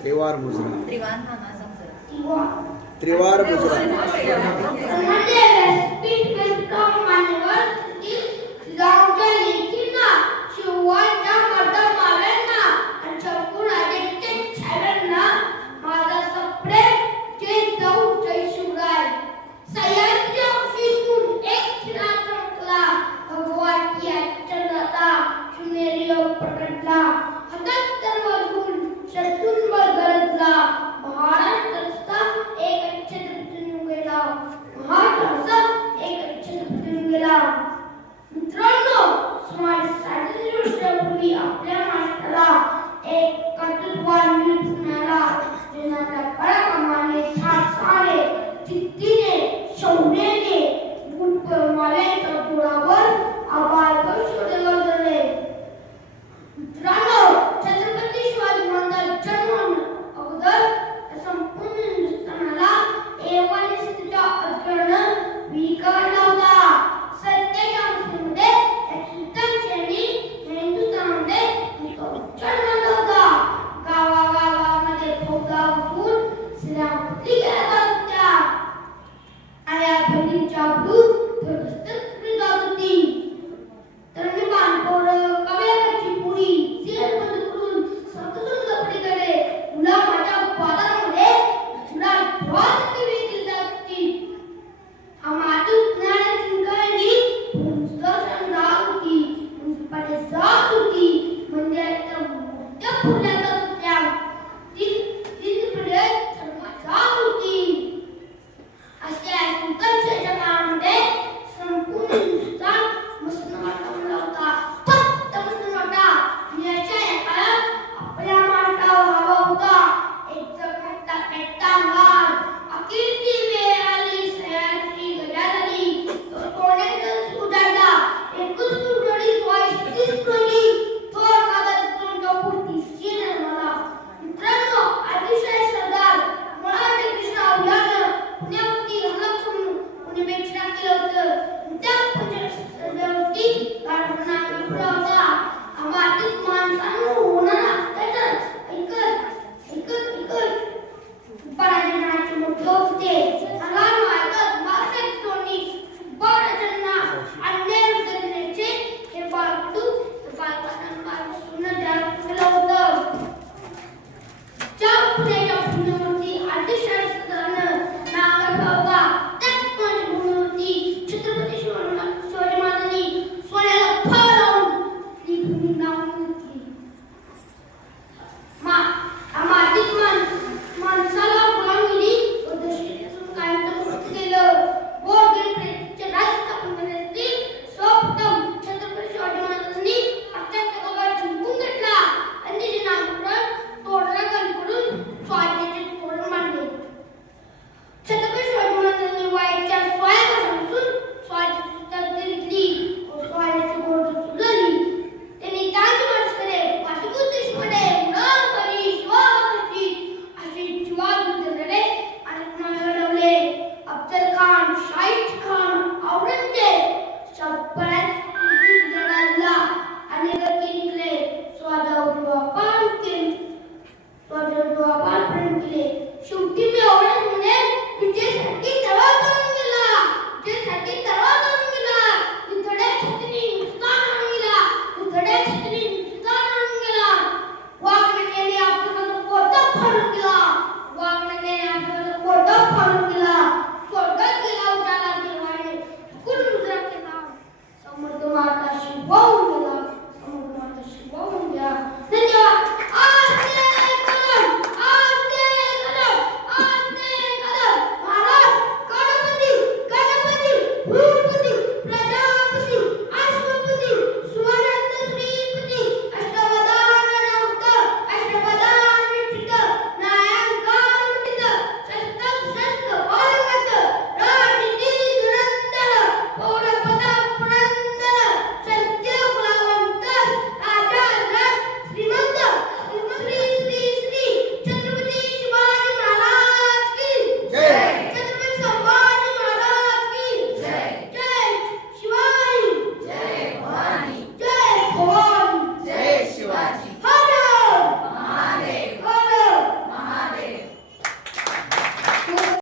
त्रिवार मुजरा. त्रिवार मुजरा.